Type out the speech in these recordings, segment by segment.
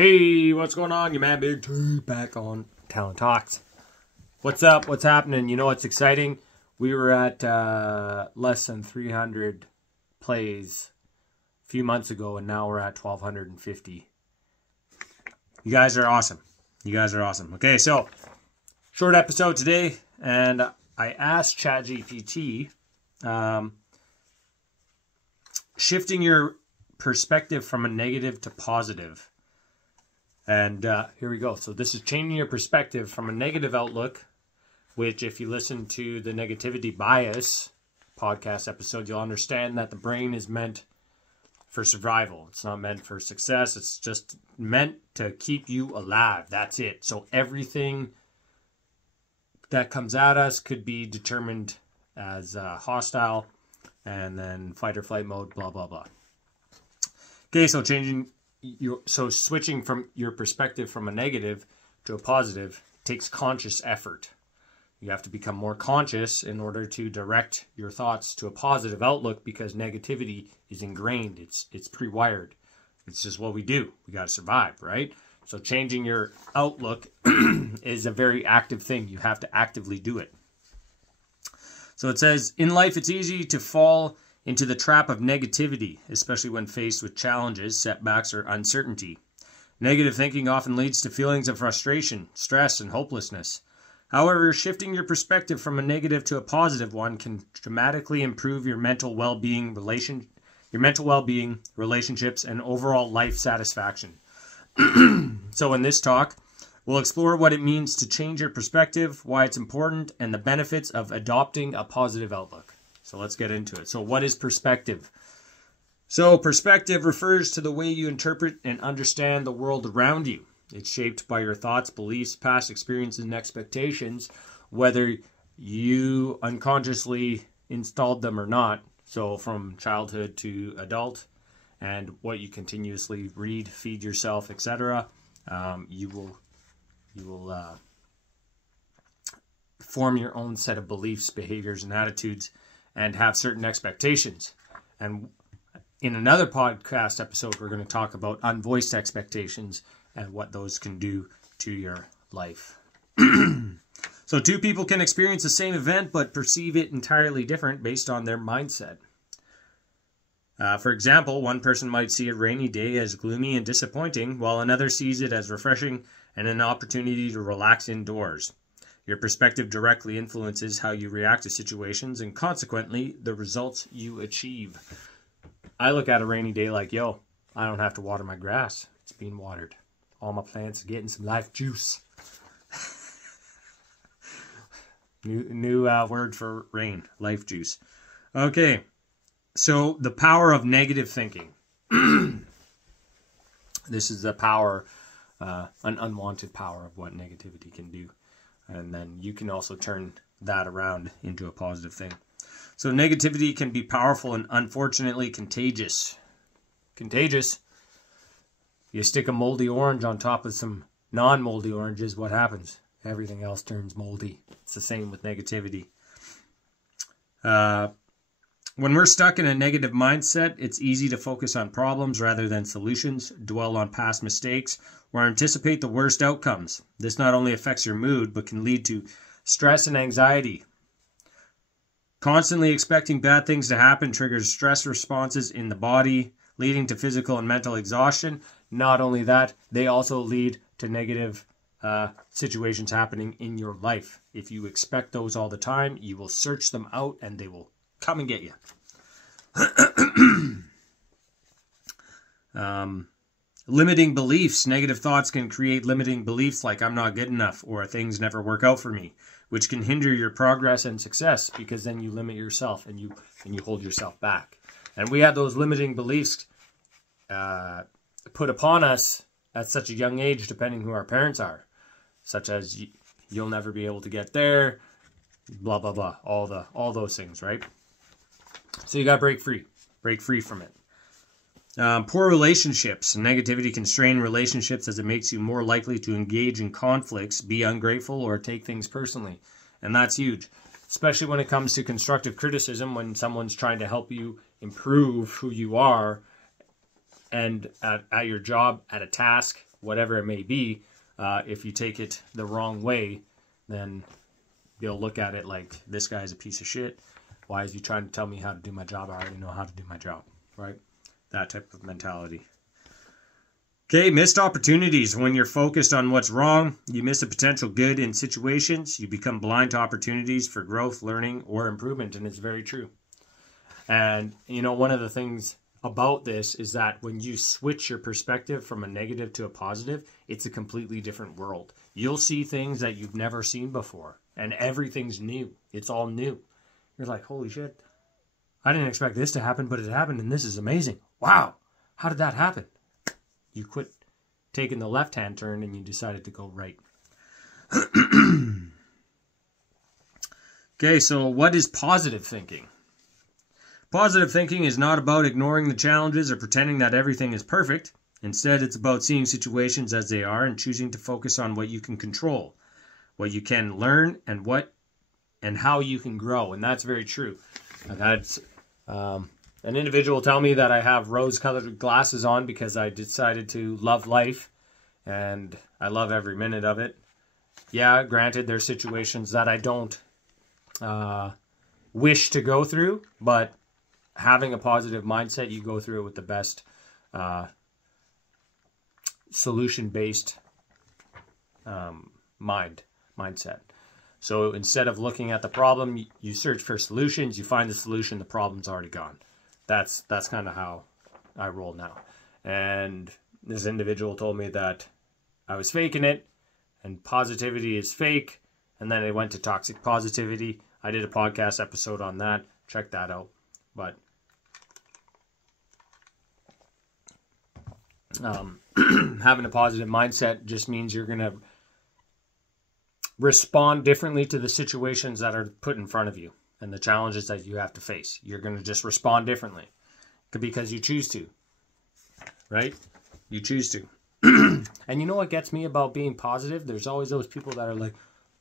Hey, what's going on? Your man Big T back on Talent Talks. What's up? What's happening? You know what's exciting? We were at less than 300 plays a few months ago, and now we're at 1,250. You guys are awesome. You guys are awesome. Okay, so short episode today, and I asked ChatGPT, shifting your perspective from a negative to positive. And here we go. So this is changing your perspective from a negative outlook, which if you listen to the Negativity Bias podcast episode, you'll understand that the brain is meant for survival. It's not meant for success. It's just meant to keep you alive. That's it. So everything that comes at us could be determined as hostile, and then fight or flight mode, blah, blah, blah. Okay, so switching from your perspective from a negative to a positive takes conscious effort. You have to become more conscious in order to direct your thoughts to a positive outlook, because negativity is ingrained. It's pre-wired. It's just what we do. We got to survive, right? So changing your outlook is a very active thing. You have to actively do it. So it says, in life, it's easy to fall into the trap of negativity, especially when faced with challenges, setbacks, or uncertainty. Negative thinking often leads to feelings of frustration, stress, and hopelessness. However, shifting your perspective from a negative to a positive one can dramatically improve your mental well-being, relationships, and overall life satisfaction. So in this talk, we'll explore what it means to change your perspective, why it's important, and the benefits of adopting a positive outlook. So let's get into it. So what is perspective? So perspective refers to the way you interpret and understand the world around you. It's shaped by your thoughts, beliefs, past experiences, and expectations, whether you unconsciously installed them or not. So from childhood to adult, and what you continuously read, feed yourself, etc. You will form your own set of beliefs, behaviors, and attitudes, and have certain expectations. And in another podcast episode, we're going to talk about unvoiced expectations and what those can do to your life. So two people can experience the same event but perceive it entirely different based on their mindset. For example, one person might see a rainy day as gloomy and disappointing, while another sees it as refreshing and an opportunity to relax indoors. Your perspective directly influences how you react to situations and consequently the results you achieve. I look at a rainy day like, yo, I don't have to water my grass. It's being watered. All my plants are getting some life juice. New word for rain, life juice. Okay, so the power of negative thinking. This is the power, an unwanted power of what negativity can do. And then you can also turn that around into a positive thing. So negativity can be powerful and unfortunately contagious. Contagious. You stick a moldy orange on top of some non-moldy oranges, what happens? Everything else turns moldy. It's the same with negativity. When we're stuck in a negative mindset, it's easy to focus on problems rather than solutions, dwell on past mistakes, or anticipate the worst outcomes. This not only affects your mood, but can lead to stress and anxiety. Constantly expecting bad things to happen triggers stress responses in the body, leading to physical and mental exhaustion. Not only that, they also lead to negative situations happening in your life. If you expect those all the time, you will search them out and they will come and get you. Limiting beliefs. Negative thoughts can create limiting beliefs like I'm not good enough or things never work out for me, which can hinder your progress and success, because then you limit yourself and you hold yourself back. And we have those limiting beliefs put upon us at such a young age, depending who our parents are, such as you'll never be able to get there, blah blah blah, all those things, right? So you got to break free from it. Poor relationships. Negativity can strain relationships as it makes you more likely to engage in conflicts, be ungrateful, or take things personally. And that's huge, especially when it comes to constructive criticism, when someone's trying to help you improve who you are and at your job, at a task, whatever it may be. If you take it the wrong way, then you'll look at it like, this guy's a piece of shit. Why is he trying to tell me how to do my job? I already know how to do my job, right? That type of mentality. Okay, missed opportunities. When you're focused on what's wrong, you miss a potential good in situations. You become blind to opportunities for growth, learning, or improvement, and it's very true. And, you know, one of the things about this is that when you switch your perspective from a negative to a positive, it's a completely different world. You'll see things that you've never seen before, and everything's new. It's all new. You're like, holy shit, I didn't expect this to happen, but it happened, and this is amazing. Wow, how did that happen? You quit taking the left-hand turn and you decided to go right. Okay, so what is positive thinking? Positive thinking is not about ignoring the challenges or pretending that everything is perfect. Instead, it's about seeing situations as they are and choosing to focus on what you can control, what you can learn, and how you can grow. And that's very true. I've had an individual tell me that I have rose-colored glasses on because I decided to love life, and I love every minute of it. Yeah, granted, there's situations that I don't wish to go through, but having a positive mindset, you go through it with the best solution-based mindset. So instead of looking at the problem, you search for solutions, you find the solution, the problem's already gone. That's kind of how I roll now. And this individual told me that I was faking it, and positivity is fake, and then it went to toxic positivity. I did a podcast episode on that. Check that out. But having a positive mindset just means you're going to respond differently to the situations that are put in front of you and the challenges that you have to face. You're going to just respond differently because you choose to, right? You choose to. And you know what gets me about being positive? There's always those people that are like,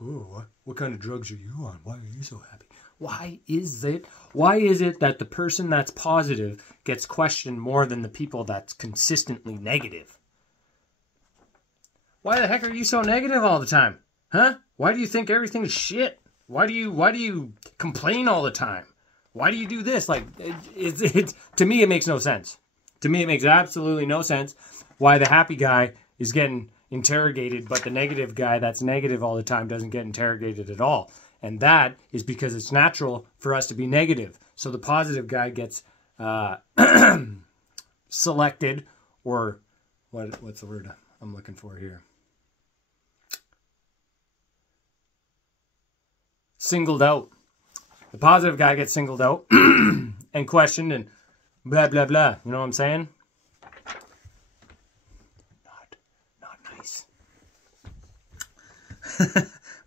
oh, what kind of drugs are you on? Why are you so happy? Why is it that the person that's positive gets questioned more than the people that's consistently negative? Why the heck are you so negative all the time? Huh? Why do you think everything's shit? Why do you complain all the time? Why do you do this? Like, it's to me, it makes no sense. To me, it makes absolutely no sense why the happy guy is getting interrogated, but the negative guy that's negative all the time doesn't get interrogated at all. And that is because it's natural for us to be negative. So the positive guy gets selected, or what's the word I'm looking for here? Singled out. The positive guy gets singled out and questioned and blah, blah, blah. You know what I'm saying? Not nice.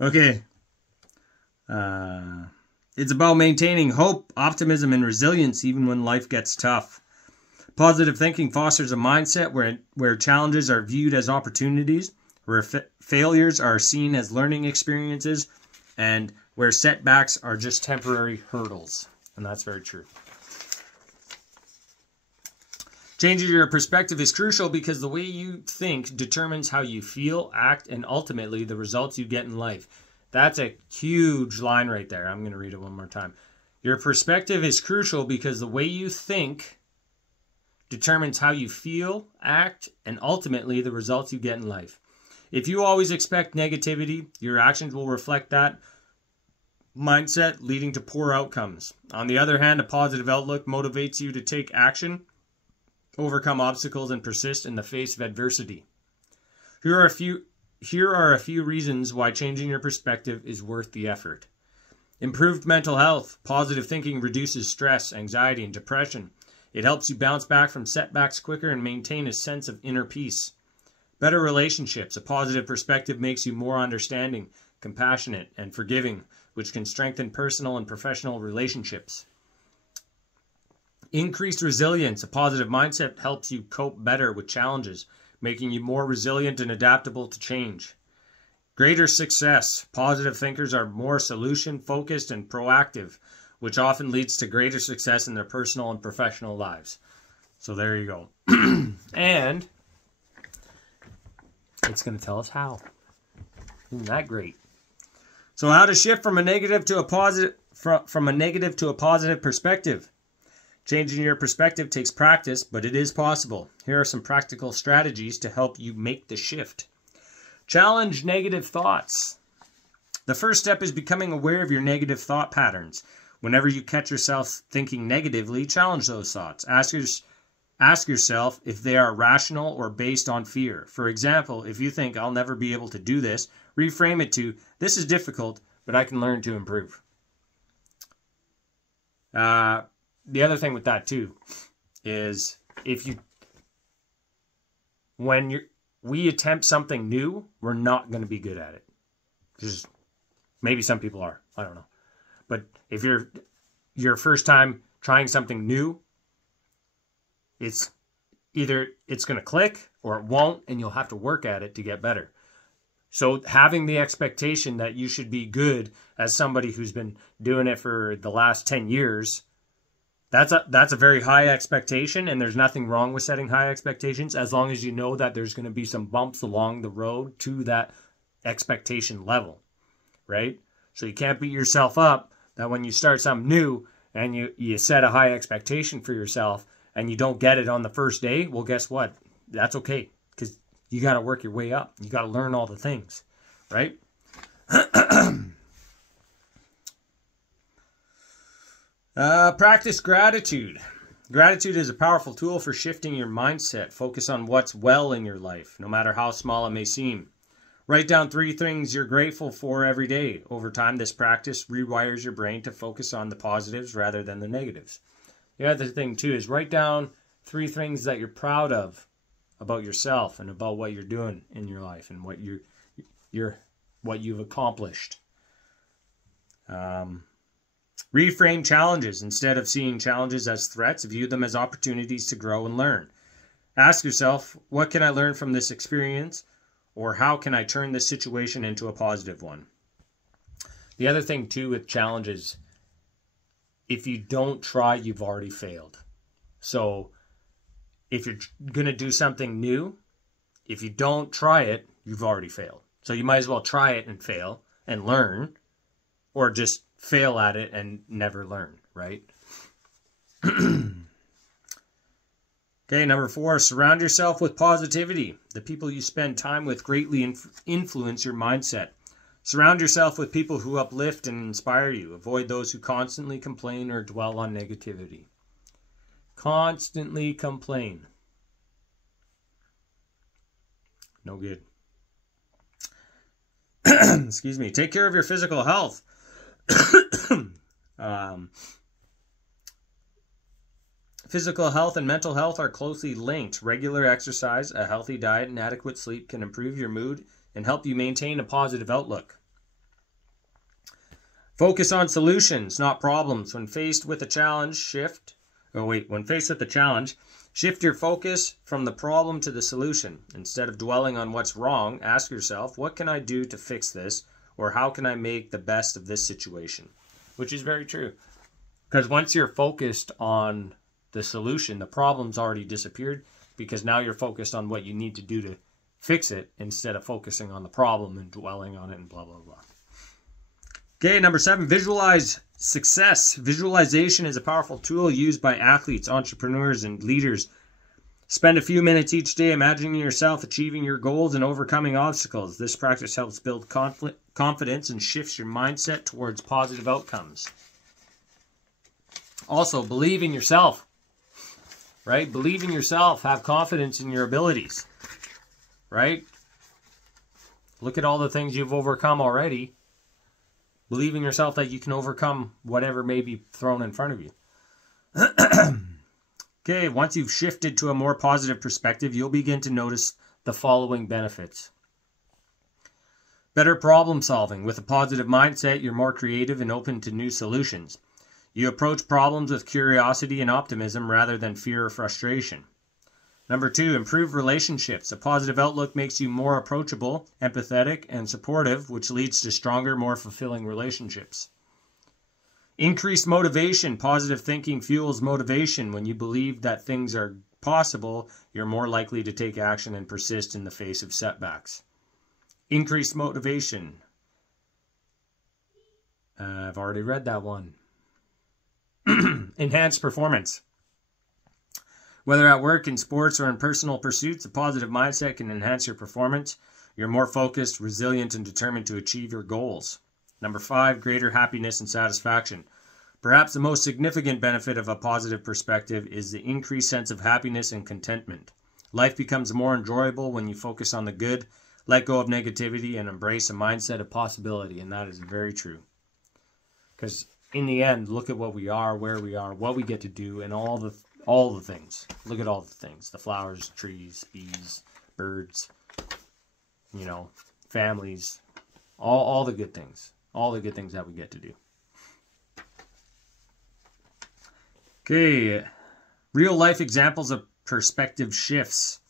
Okay. It's about maintaining hope, optimism, and resilience even when life gets tough. Positive thinking fosters a mindset where challenges are viewed as opportunities, where failures are seen as learning experiences, and where setbacks are just temporary hurdles. And that's very true. Changing your perspective is crucial because the way you think determines how you feel, act, and ultimately the results you get in life. That's a huge line right there. I'm going to read it one more time. Your perspective is crucial because the way you think determines how you feel, act, and ultimately the results you get in life. If you always expect negativity, your actions will reflect that mindset, leading to poor outcomes. On the other hand, a positive outlook motivates you to take action, overcome obstacles, and persist in the face of adversity. Here are a few reasons why changing your perspective is worth the effort. Improved mental health. Positive thinking reduces stress, anxiety, and depression. It helps you bounce back from setbacks quicker and maintain a sense of inner peace. Better relationships. A positive perspective makes you more understanding, compassionate, and forgiving, which can strengthen personal and professional relationships. Increased resilience. A positive mindset helps you cope better with challenges, making you more resilient and adaptable to change. Greater success. Positive thinkers are more solution-focused and proactive, which often leads to greater success in their personal and professional lives. So there you go. And it's going to tell us how. Isn't that great? So how to shift from a negative to a positive, from a negative to a positive perspective. Changing your perspective takes practice, but it is possible. Here are some practical strategies to help you make the shift. Challenge negative thoughts. The first step is becoming aware of your negative thought patterns. Whenever you catch yourself thinking negatively, challenge those thoughts. Ask yourself if they are rational or based on fear. For example, if you think, I'll never be able to do this, reframe it to, this is difficult, but I can learn to improve. The other thing with that too is when we attempt something new, we're not going to be good at it. Just maybe some people are, I don't know. But if you're your first time trying something new, it's either it's going to click or it won't, and you'll have to work at it to get better. So having the expectation that you should be good as somebody who's been doing it for the last 10 years, that's a very high expectation, and there's nothing wrong with setting high expectations as long as you know that there's going to be some bumps along the road to that expectation level, right? So you can't beat yourself up that when you start something new and you set a high expectation for yourself and you don't get it on the first day, well, guess what? That's okay, because you got to work your way up. You got to learn all the things, right? Practice gratitude. Gratitude is a powerful tool for shifting your mindset. Focus on what's well in your life, no matter how small it may seem. Write down 3 things you're grateful for every day. Over time, this practice rewires your brain to focus on the positives rather than the negatives. The other thing, too, is write down 3 things that you're proud of about yourself and about what you're doing in your life and what you've accomplished. Reframe challenges. Instead of seeing challenges as threats, view them as opportunities to grow and learn. Ask yourself, what can I learn from this experience? Or how can I turn this situation into a positive one? The other thing, too, with challenges, if you don't try, you've already failed. So if you're going to do something new, if you don't try it, you've already failed. So you might as well try it and fail and learn, or just fail at it and never learn, right? Okay, number 4, surround yourself with positivity. The people you spend time with greatly influence your mindset. Surround yourself with people who uplift and inspire you. Avoid those who constantly complain or dwell on negativity. Constantly complain. No good. Excuse me. Take care of your physical health. Physical health and mental health are closely linked. Regular exercise, a healthy diet, and adequate sleep can improve your mood and help you maintain a positive outlook. Focus on solutions, not problems. When faced with a challenge, shift your focus from the problem to the solution. Instead of dwelling on what's wrong, ask yourself, what can I do to fix this? Or how can I make the best of this situation? Which is very true. Because once you're focused on the solution, the problem's already disappeared, because now you're focused on what you need to do to fix it instead of focusing on the problem and dwelling on it and blah, blah, blah. Okay, number 7, visualize success. Visualization is a powerful tool used by athletes, entrepreneurs, and leaders. Spend a few minutes each day imagining yourself achieving your goals and overcoming obstacles. This practice helps build confidence and shifts your mindset towards positive outcomes. Also, believe in yourself. Right? Believe in yourself. Have confidence in your abilities. Right? Look at all the things you've overcome already. Believe in yourself that you can overcome whatever may be thrown in front of you. Okay, once you've shifted to a more positive perspective, you'll begin to notice the following benefits. Better problem solving. With a positive mindset, you're more creative and open to new solutions. You approach problems with curiosity and optimism rather than fear or frustration. Number 2, improve relationships. A positive outlook makes you more approachable, empathetic, and supportive, which leads to stronger, more fulfilling relationships. Increased motivation. Positive thinking fuels motivation. When you believe that things are possible, you're more likely to take action and persist in the face of setbacks. Increased motivation. I've already read that one. Enhanced performance. Whether at work, in sports, or in personal pursuits, a positive mindset can enhance your performance. You're more focused, resilient, and determined to achieve your goals. Number 5, greater happiness and satisfaction. Perhaps the most significant benefit of a positive perspective is the increased sense of happiness and contentment. Life becomes more enjoyable when you focus on the good, let go of negativity, and embrace a mindset of possibility, and that is very true. Because in the end, look at what we are, where we are, what we get to do, and all the things. Look at all the things. The flowers, trees, bees, birds, families, all the good things. All the good things that we get to do. Okay, real life examples of perspective shifts.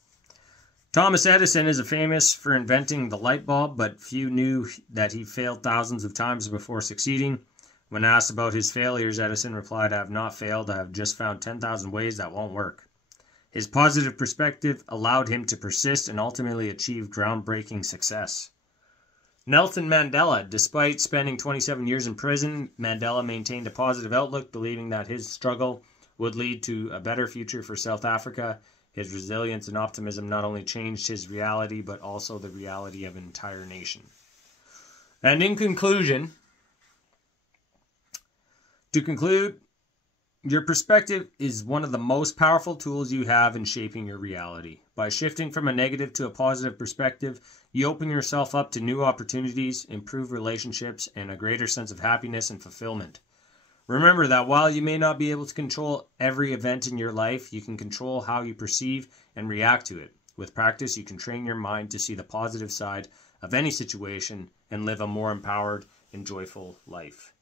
Thomas Edison is famous for inventing the light bulb, but few knew that he failed thousands of times before succeeding. When asked about his failures, Edison replied, "I have not failed, I have just found 10,000 ways that won't work." His positive perspective allowed him to persist and ultimately achieve groundbreaking success. Nelson Mandela, despite spending 27 years in prison, Mandela maintained a positive outlook, believing that his struggle would lead to a better future for South Africa. His resilience and optimism not only changed his reality, but also the reality of an entire nation. And in conclusion, your perspective is one of the most powerful tools you have in shaping your reality. By shifting from a negative to a positive perspective, you open yourself up to new opportunities, improved relationships, and a greater sense of happiness and fulfillment. Remember that while you may not be able to control every event in your life, you can control how you perceive and react to it. With practice, you can train your mind to see the positive side of any situation and live a more empowered and joyful life.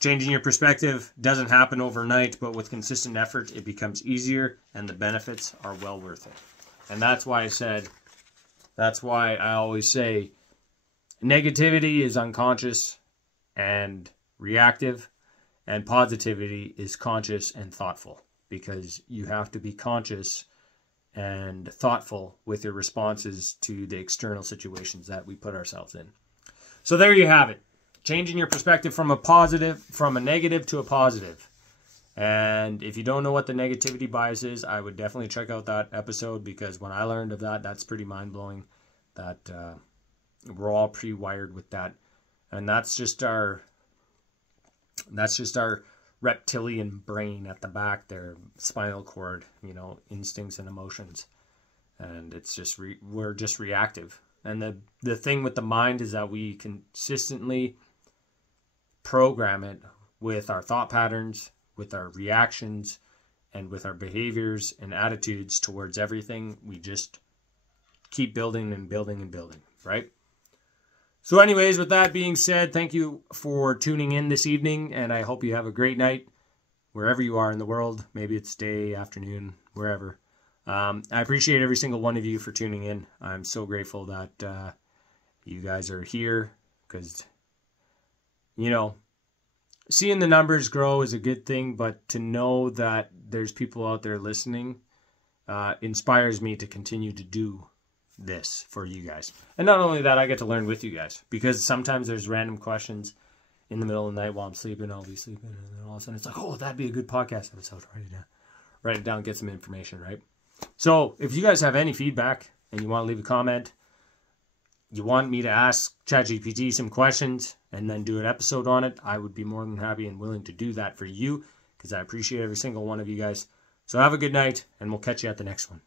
Changing your perspective doesn't happen overnight, but with consistent effort, it becomes easier and the benefits are well worth it. And that's why I always say negativity is unconscious and reactive, and positivity is conscious and thoughtful, because you have to be conscious and thoughtful with your responses to the external situations that we put ourselves in. So there you have it. Changing your perspective from a negative to a positive. And if you don't know what the negativity bias is, I would definitely check out that episode, because when I learned of that, that's pretty mind-blowing, that we're all pre-wired with that. And that's just our reptilian brain at the back there, spinal cord, instincts and emotions. And it's just, we're just reactive. And the thing with the mind is that we consistently program it with our thought patterns, with our reactions, and with our behaviors and attitudes towards everything. We just keep building and building and building, right? So anyways, with that being said, thank you for tuning in this evening, and I hope you have a great night wherever you are in the world. Maybe it's day, afternoon, wherever. I appreciate every single one of you for tuning in. I'm so grateful that you guys are here, because seeing the numbers grow is a good thing, but to know that there's people out there listening inspires me to continue to do this for you guys. And not only that, I get to learn with you guys, because sometimes there's random questions in the middle of the night while I'm sleeping. I'll be sleeping, and then all of a sudden it's like, oh, that'd be a good podcast episode. Write it down, get some information, right? So if you guys have any feedback and you want to leave a comment, you want me to ask ChatGPT some questions and then do an episode on it, I would be more than happy and willing to do that for you, because I appreciate every single one of you guys. So have a good night, and we'll catch you at the next one.